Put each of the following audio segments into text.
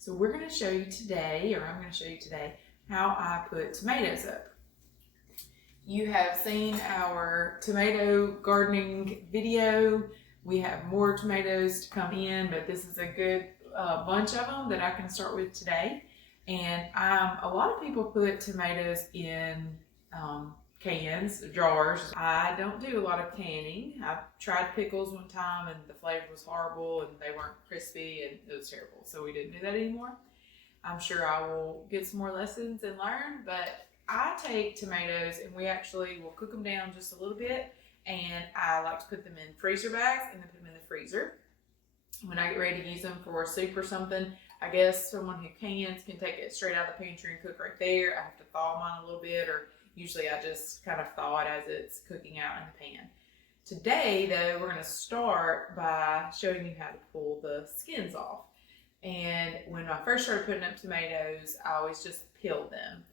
So we're going to show you today, or I'm going to show you today, how I put tomatoes up. You have seen our tomato gardening video. We have more tomatoes to come in, but this is a good bunch of them that I can start with today. And a lot of people put tomatoes in cans, jars. I don't do a lot of canning. I tried pickles one time and the flavor was horrible and they weren't crispy and it was terrible. So we didn't do that anymore. I'm sure I will get some more lessons and learn, but I take tomatoes and we actually will cook them down just a little bit, and I like to put them in freezer bags and then put them in the freezer. When I get ready to use them for soup or something, I guess someone who can take it straight out of the pantry and cook right there. I have to thaw mine a little bit, or usually I just kind of thaw it as it's cooking out in the pan. Today though, we're going to start by showing you how to pull the skins off. And when I first started putting up tomatoes, I always just peeled them.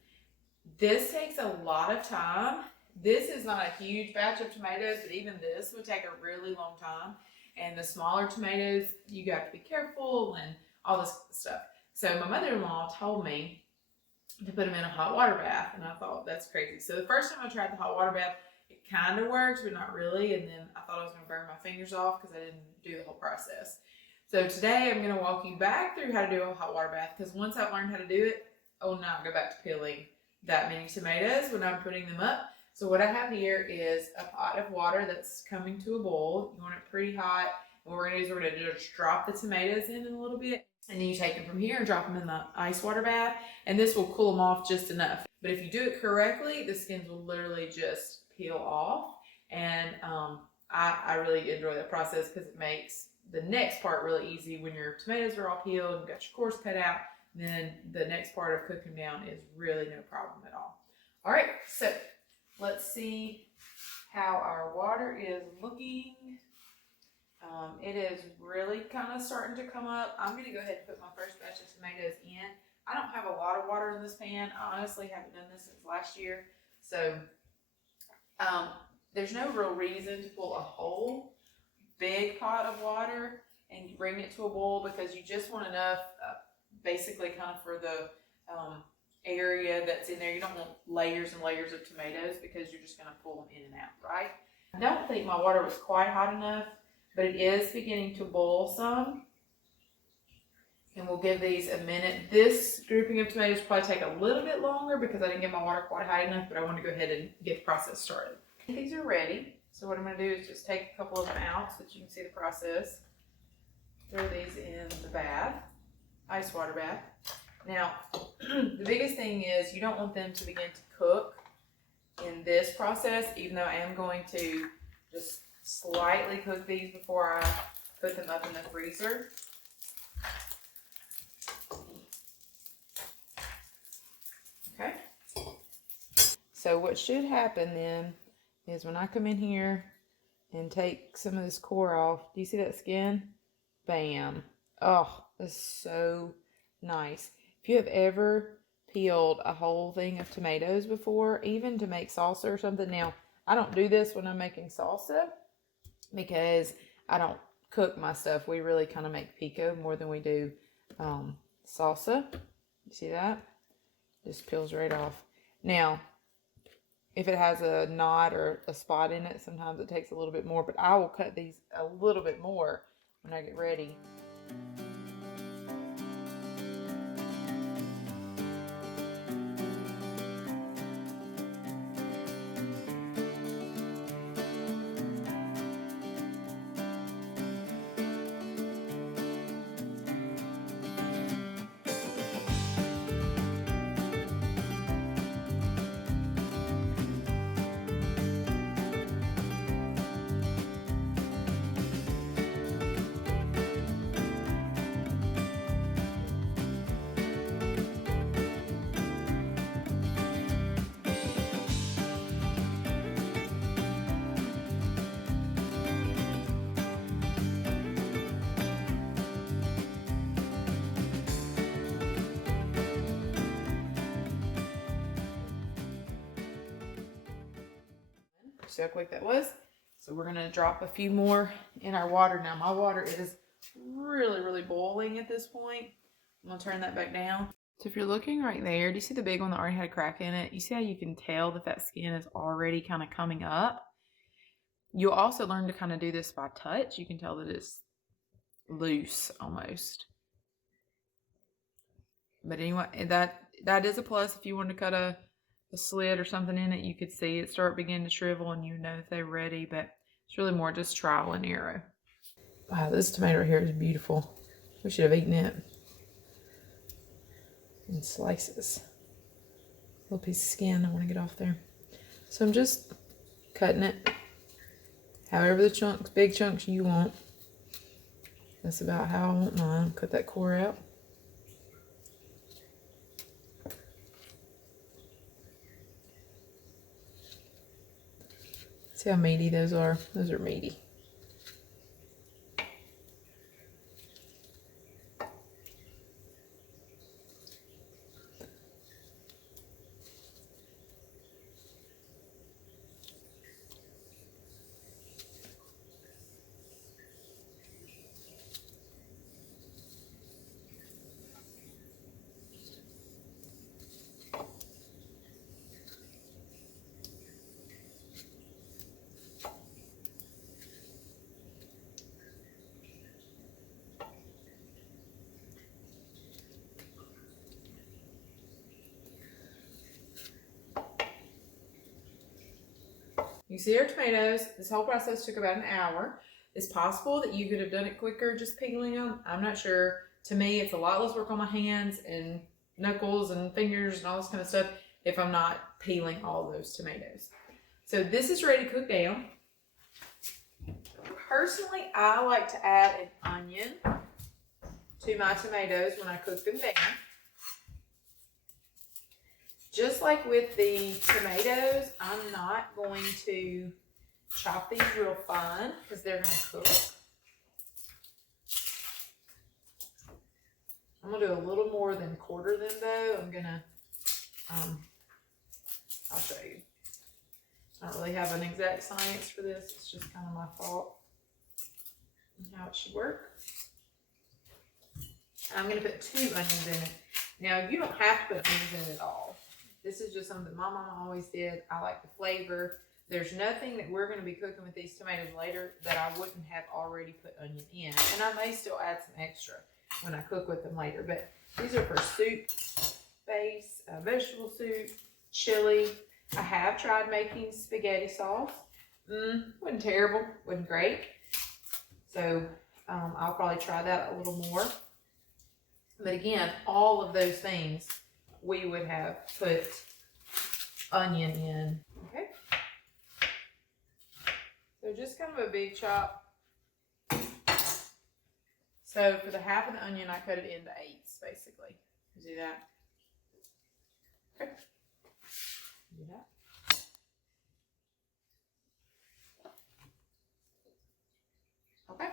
This takes a lot of time. This is not a huge batch of tomatoes, but even this would take a really long time. And the smaller tomatoes, you got to be careful and all this stuff. So my mother-in-law told me to put them in a hot water bath, and I thought that's crazy. So the first time I tried the hot water bath, it kind of worked, but not really. And then I thought I was going to burn my fingers off because I didn't do the whole process. So today I'm going to walk you back through how to do a hot water bath, because once I've learned how to do it, I will not go back to peeling that many tomatoes when I'm putting them up. So what I have here is a pot of water that's coming to a boil. You want it pretty hot. And what we're going to do is we're going to just drop the tomatoes in a little bit. And then you take them from here and drop them in the ice water bath. And this will cool them off just enough. But if you do it correctly, the skins will literally just peel off. And I really enjoy that process because it makes the next part really easy. When your tomatoes are all peeled and you've got your cores cut out, then the next part of cooking down is really no problem at all. All right, so let's see how our water is looking. It is really kind of starting to come up. I'm going to go ahead and put my first batch of tomatoes in. I don't have a lot of water in this pan. I honestly haven't done this since last year. So there's no real reason to pull a whole big pot of water and bring it to a boil, because you just want enough basically kind of for the area that's in there. You don't want layers and layers of tomatoes because you're just going to pull them in and out, right? I don't think my water was quite hot enough, but it is beginning to boil some. And we'll give these a minute. This grouping of tomatoes will probably take a little bit longer because I didn't get my water quite high enough, but I want to go ahead and get the process started. These are ready. So what I'm going to do is just take a couple of them out so that you can see the process. Throw these in the bath, ice water bath. Now, the biggest thing is you don't want them to begin to cook in this process, even though I am going to just slightly cook these before I put them up in the freezer. Okay. So what should happen then is when I come in here and take some of this core off, do you see that skin? Bam. Oh, that's so nice. If you have ever peeled a whole thing of tomatoes before, even to make salsa or something. Now, I don't do this when I'm making salsa because I don't cook my stuff. We really kind of make pico more than we do salsa. You see that? Just peels right off. Now, if it has a knot or a spot in it, sometimes it takes a little bit more, but I will cut these a little bit more when I get ready. See how quick that was? So we're going to drop a few more in our water. Now my water is really, really boiling at this point. I'm gonna turn that back down. So if you're looking right there, do you see the big one that already had a crack in it? You see how you can tell that that skin is already kind of coming up? You'll also learn to kind of do this by touch. You can tell that it's loose almost. But anyway, that is a plus. If you want to cut a slit or something in it, you could see it start beginning to shrivel and you know that they're ready, but it's really more just trial and error. Wow, this tomato right here is beautiful. We should have eaten it in slices. Little piece of skin I want to get off there. So I'm just cutting it however the chunks, big chunks you want. That's about how I want mine. Cut that core out. See how meaty those are? Those are meaty. You see our tomatoes. This whole process took about an hour. It's possible that you could have done it quicker just peeling them. I'm not sure. To me, it's a lot less work on my hands and knuckles and fingers and all this kind of stuff if I'm not peeling all those tomatoes. So this is ready to cook down. Personally, I like to add an onion to my tomatoes when I cook them down. Just like with the tomatoes, I'm not going to chop these real fine because they're going to cook. I'm going to do a little more than quarter them though. I'm going to, I'll show you. I don't really have an exact science for this. It's just kind of my thought and how it should work. I'm going to put 2 onions in it. Now, you don't have to put onions in it at all. This is just something my mama always did. I like the flavor. There's nothing that we're going to be cooking with these tomatoes later that I wouldn't have already put onion in. And I may still add some extra when I cook with them later. But these are for soup base, vegetable soup, chili. I have tried making spaghetti sauce. Wasn't terrible, wasn't great. So I'll probably try that a little more. But again, all of those things we would have put onion in. Okay. So just kind of a big chop. So for the half of the onion, I cut it into 8s, basically. You see that? Okay. Do that. Okay.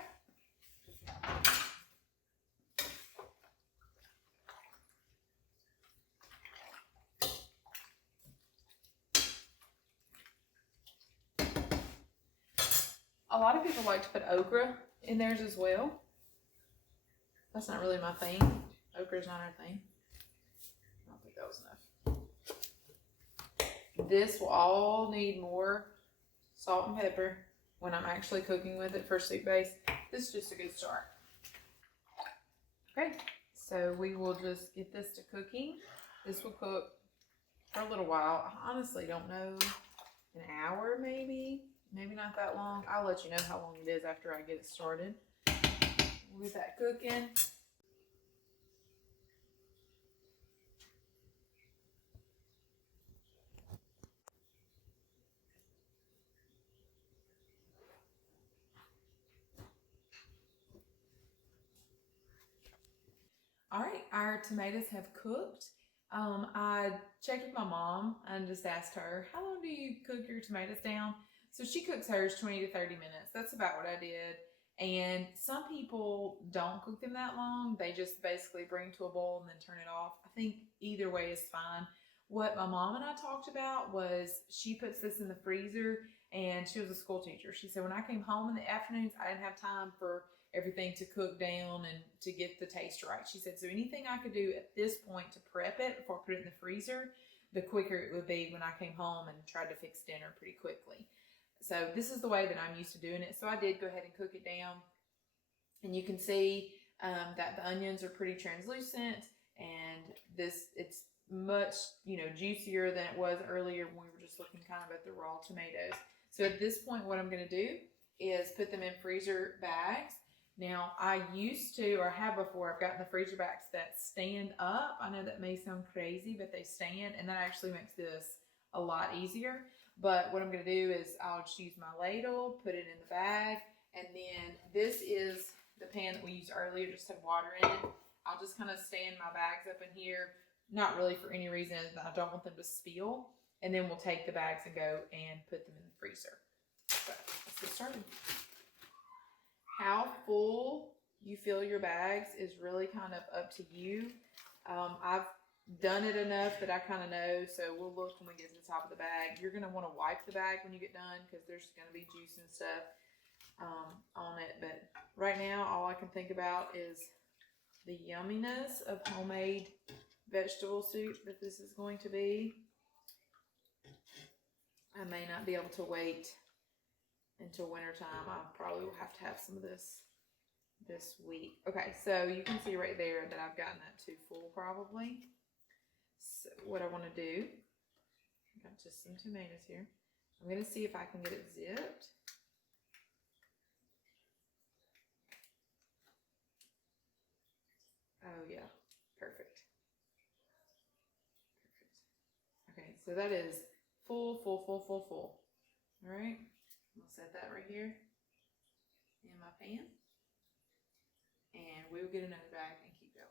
A lot of people like to put okra in theirs as well. That's not really my thing. Okra's not our thing. I don't think that was enough. This will all need more salt and pepper when I'm actually cooking with it for soup base. This is just a good start. Okay, so we will just get this to cooking. This will cook for a little while. I honestly don't know, an hour maybe not that long. I'll let you know how long it is after I get it started. We'll get that cooking. All right, our tomatoes have cooked. I checked with my mom and just asked her, how long do you cook your tomatoes down? So she cooks hers 20 to 30 minutes. That's about what I did. And some people don't cook them that long. They just basically bring to a boil and then turn it off. I think either way is fine. What my mom and I talked about was she puts this in the freezer, and she was a school teacher. She said when I came home in the afternoons, I didn't have time for everything to cook down and to get the taste right. She said, so anything I could do at this point to prep it before I put it in the freezer, the quicker it would be when I came home and tried to fix dinner pretty quickly. So this is the way that I'm used to doing it. So I did go ahead and cook it down. And you can see that the onions are pretty translucent, and it's much, juicier than it was earlier when we were just looking kind of at the raw tomatoes. So at this point, what I'm going to do is put them in freezer bags. Now, I used to, or have before, I've gotten the freezer bags that stand up. I know that may sound crazy, but they stand, and that actually makes this a lot easier. But what I'm going to do is I'll just use my ladle, put it in the bag, and then this is the pan that we used earlier, just had water in it. I'll just kind of stand my bags up in here, not really for any reason. I don't want them to spill. And then we'll take the bags and go and put them in the freezer. So let's get started. How full you fill your bags is really kind of up to you. I've done it enough that I kind of know, so we'll look when we get to the top of the bag. You're going to want to wipe the bag when you get done because there's going to be juice and stuff on it. But right now, all I can think about is the yumminess of homemade vegetable soup that this is going to be. I may not be able to wait until wintertime. I probably will have to have some of this week. Okay, so you can see right there that I've gotten that too full probably. So what I want to do, I got just some tomatoes here. I'm going to see if I can get it zipped. Oh yeah, perfect. Okay, so that is full. All right, I'll set that right here in my pan, and we'll get another bag and keep going.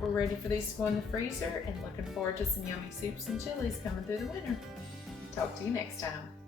We're ready for these to go in the freezer and looking forward to some yummy soups and chilies coming through the winter. Talk to you next time.